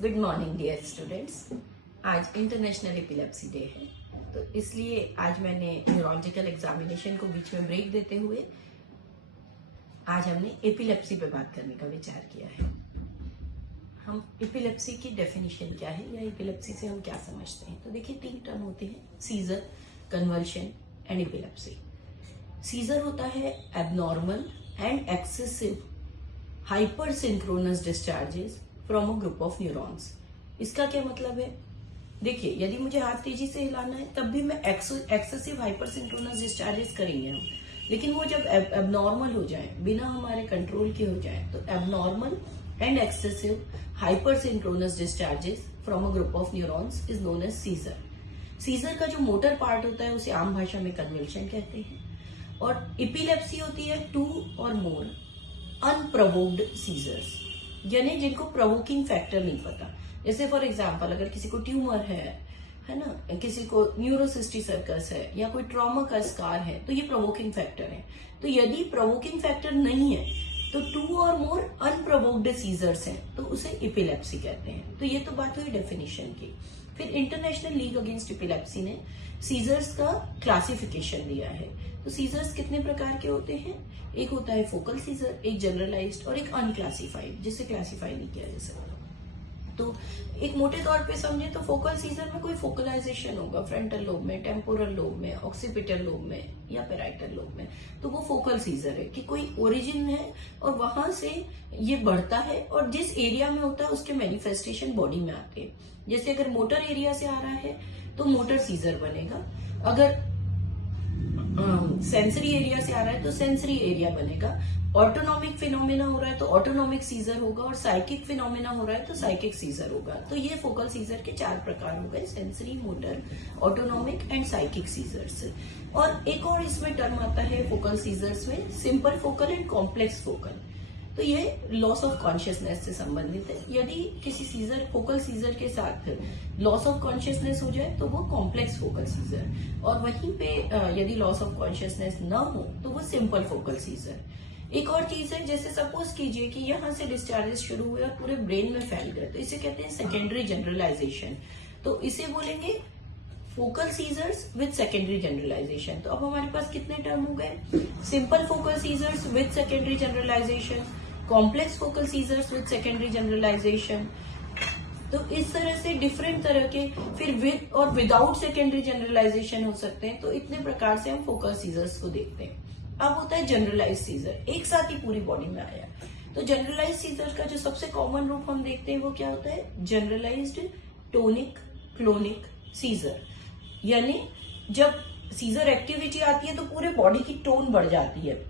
Good morning dear students. आज international epilepsy day है, तो इसलिए आज मैंने न्यूरोलॉजिकल एग्जामिनेशन को बीच में ब्रेक देते हुए आज हमने एपिलेप्सी पे बात करने का विचार किया है। हम एपिलेप्सी की डेफिनेशन क्या है या एपिलेप्सी से हम क्या समझते हैं। तो देखिए, 3 टर्म होते हैं: scissor, convulsion and epilepsy. Scissor होता है abnormal and excessive hyper synchronous discharges from a group of neurons. इसका क्या मतलब है? देखिए, यदि मुझे हाथ तेजी से हिलाना है तब भी मैं एक्सेसिव हाइपर सिंक्रोनस डिस्चार्जेस करेंगे हम, लेकिन वो जब एबनॉर्मल हो जाए, बिना हमारे कंट्रोल के हो जाए, तो abnormal and excessive hyper synchronous discharges from a group of neurons is known as seizure. Seizure का जो मोटर पार्ट होता है उसे आम भाषा में कन्वल्शन कहते हैं, और एपिलेप्सी होती है 2 और मोर अनप्रोवोक्ड सीजर्स, यानी जिनको प्रोवोकिंग फैक्टर नहीं पता। जैसे फॉर एग्जांपल, अगर किसी को ट्यूमर है ना, किसी को न्यूरोसिस्टिसर्कस है या कोई ट्रॉमा का स्कार है, तो ये प्रोवोकिंग फैक्टर है। तो यदि प्रोवोकिंग फैक्टर नहीं है तो 2 और मोर अनप्रोवोक्ड सीजर्स हैं, तो उसे एपिलेप्सी कहते हैं। तो ये तो बात हुई डेफिनेशन की। फिर इंटरनेशनल लीग अगेंस्ट एपिलेप्सी ने सीजर्स का क्लासिफिकेशन दिया है। तो सीजर्स कितने प्रकार के होते हैं? एक होता है फोकल सीजर, एक जनरलाइज्ड और एक अनक्लासिफाइड, जिसे क्लासिफाई नहीं किया जा सकता। तो एक मोटे तौर पे समझे तो फोकल सीजर में कोई फोकलाइजेशन होगा फ्रंटल लोब में, टेम्पोरल लोब में, ऑक्सीपिटल लोब में या पेराइटल लोब में, तो वो फोकल सीजर है कि कोई ओरिजिन है और वहां से ये बढ़ता है, और जिस एरिया में होता है उसके मैनिफेस्टेशन बॉडी में आते हैं। जैसे अगर मोटर एरिया से आ रहा है तो मोटर सीजर बनेगा, अगर सेंसरी एरिया से आ रहा है तो सेंसरी एरिया बनेगा, ऑटोनॉमिक फिनोमेना हो रहा है तो ऑटोनॉमिक सीजर होगा, और साइकिक फिनोमेना हो रहा है तो साइकिक सीजर होगा। तो ये फोकल सीजर के 4 प्रकार हो गए: sensory, motor, autonomic and psychic seizures. और एक और इसमें टर्म आता है फोकल सीजर्स में, simple focal and complex focal. तो ये लॉस ऑफ कॉन्शियसनेस से संबंधित है। यदि किसी सीजर, फोकल सीजर के साथ लॉस ऑफ कॉन्शियसनेस हो जाए तो वो कॉम्प्लेक्स फोकल सीजर, और वहीं पे यदि लॉस ऑफ कॉन्शियसनेस न हो तो वो सिंपल फोकल सीजर। एक और चीज है, जैसे सपोज कीजिए कि यहाँ से डिस्चार्जेस शुरू हुए और पूरे ब्रेन में फैल गए, तो इसे कहते हैं सेकेंडरी जनरलाइजेशन। तो इसे बोलेंगे focal seizures with secondary generalization. तो अब हमारे पास कितने टर्म हो गए? Simple focal seizures with secondary generalization, complex focal seizures with secondary generalization. तो इस तरह से डिफरेंट तरह के, फिर विद और विदाउट सेकेंडरी जनरलाइजेशन हो सकते हैं। तो इतने प्रकार से हम फोकल सीजर्स को देखते हैं। अब होता है जनरलाइज सीजर, एक साथ ही पूरी बॉडी में आया। तो जनरलाइज सीजर का जो सबसे कॉमन रूप हम देखते हैं वो क्या होता है? Generalized tonic clonic seizure. यानी जब सीजर एक्टिविटी आती है तो पूरे बॉडी की टोन बढ़ जाती है,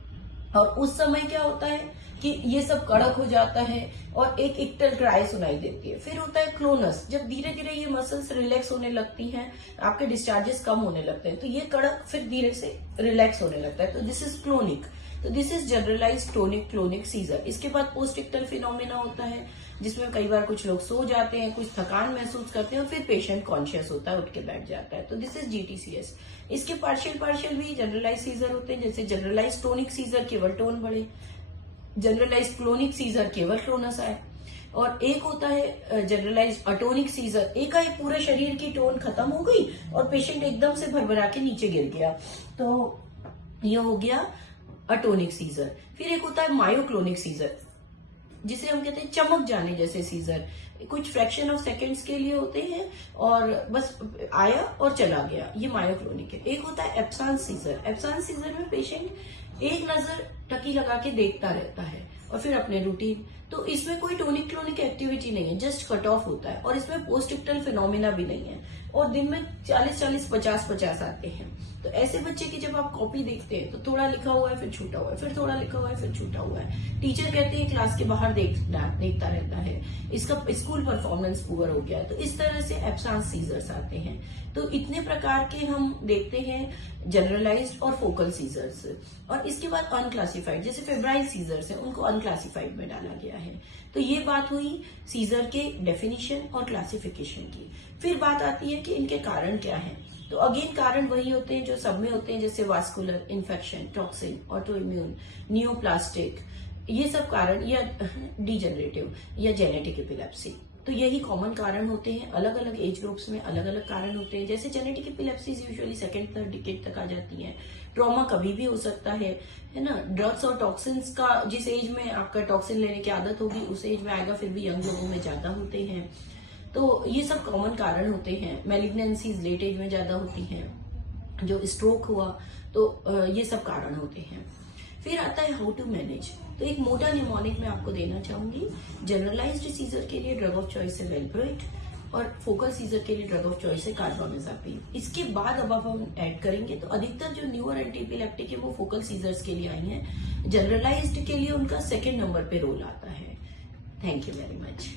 और उस समय क्या होता है कि ये सब कड़क हो जाता है और एक इक्टल क्राई सुनाई देती है। फिर होता है क्लोनस, जब धीरे धीरे ये मसल्स रिलैक्स होने लगती हैं, आपके डिस्चार्जेस कम होने लगते हैं, तो ये कड़क फिर धीरे से रिलैक्स होने लगता है, तो दिस इज क्लोनिक। तो this is generalize tonic clonic seizure. इसके बाद पोस्ट इक्टल फिनोमेना होता है, जिसमें कई बार कुछ लोग सो जाते हैं, कुछ थकान महसूस करते हैं, और फिर पेशेंट कॉन्शियस होता है, उठ के बैठ जाता है, तो दिस इज जीटीसीएस। इसके पार्शियल भी जनरलाइज सीजर होते हैं, जैसे जनरलाइज टोनिक सीजर केवल टोन बढ़े, जनरलाइज क्लोनिक सीजर केवल क्लोनस आए, और एक होता है जनरलाइज अटोनिक सीजर, एकाएक पूरे शरीर की टोन खत्म हो गई और पेशेंट एकदम से भरभरा के नीचे गिर गया, तो ये हो गया अटोनिक सीजर। फिर एक होता है मायोक्लोनिक सीजर, जिसे हम कहते हैं चमक जाने जैसे सीजर, कुछ फ्रैक्शन ऑफ सेकेंड्स के लिए होते हैं और बस आया और चला गया, ये मायोक्लोनिक है। एक होता है एब्सांस सीजर। एब्सांस सीजर में पेशेंट एक नजर टकी लगा के देखता रहता है और फिर अपने रूटीन, तो इसमें कोई टोनिक क्लोनिक एक्टिविटी नहीं है, जस्ट कट ऑफ होता है, और इसमें पोस्ट इक्टल फिनोमिना भी नहीं है, और दिन में 40-40, 50-50 आते हैं। तो ऐसे बच्चे की जब आप कॉपी देखते हैं तो थोड़ा लिखा हुआ है फिर छूटा हुआ है, फिर थोड़ा लिखा हुआ है फिर छूटा हुआ है, टीचर कहते हैं क्लास के बाहर देखता रहता है, इसका स्कूल परफॉर्मेंस पुअर हो गया है। तो इस तरह से एब्सांस सीजर्स आते हैं। तो इतने प्रकार के हम देखते हैं जनरलाइज्ड और फोकल सीजर्स। और इसके बाद अनक्लासिफाइड, जैसे फेब्राइल सीजर्स हैं, उनको अनक्लासिफाइड में डाला गया है। तो ये बात हुई सीजर के डेफिनेशन और क्लासिफिकेशन की। फिर बात आती है कि इनके कारण क्या हैं। तो अगेन कारण वही होते हैं जो सब में होते हैं, जैसे vascular infection, toxin, auto immune, neoplastic, ये सब कारण, या डीजनरेटिव या जेनेटिक एपिलेप्सी। तो यही कॉमन कारण होते हैं। अलग अलग एज ग्रुप्स में अलग अलग कारण होते हैं। जैसे genetic epilepsies usually second third decade तक आ जाती हैं। ट्रॉमा कभी भी हो सकता है ना। ड्रग्स और टॉक्सिन्स का जिस एज में आपका टॉक्सिन लेने की आदत होगी उस एज में आएगा, फिर भी यंग लोगों में ज्यादा होते हैं। तो ये सब कॉमन कारण होते हैं। मैलिग्नेंसीज लेट एज में ज्यादा होती हैं। जो स्ट्रोक हुआ तो ये सब कारण होते हैं। फिर आता है हाउ टू मैनेज। तो एक मोटा निमोनिक मैं आपको देना चाहूंगी। जनरलाइज्ड सीजर के लिए ड्रग ऑफ चॉइस है वेल्प्रोइट, और फोकल सीजर के लिए ड्रग ऑफ चॉइस है कार्बामेज़ापिन। इसके बाद अब हम ऐड करेंगे तो अधिकतर जो न्यूअर एंटी एपिलेप्टिक है वो फोकल सीजर्स के लिए आई हैं। जनरलाइज्ड के लिए उनका सेकेंड नंबर पे रोल आता है। Thank you very much.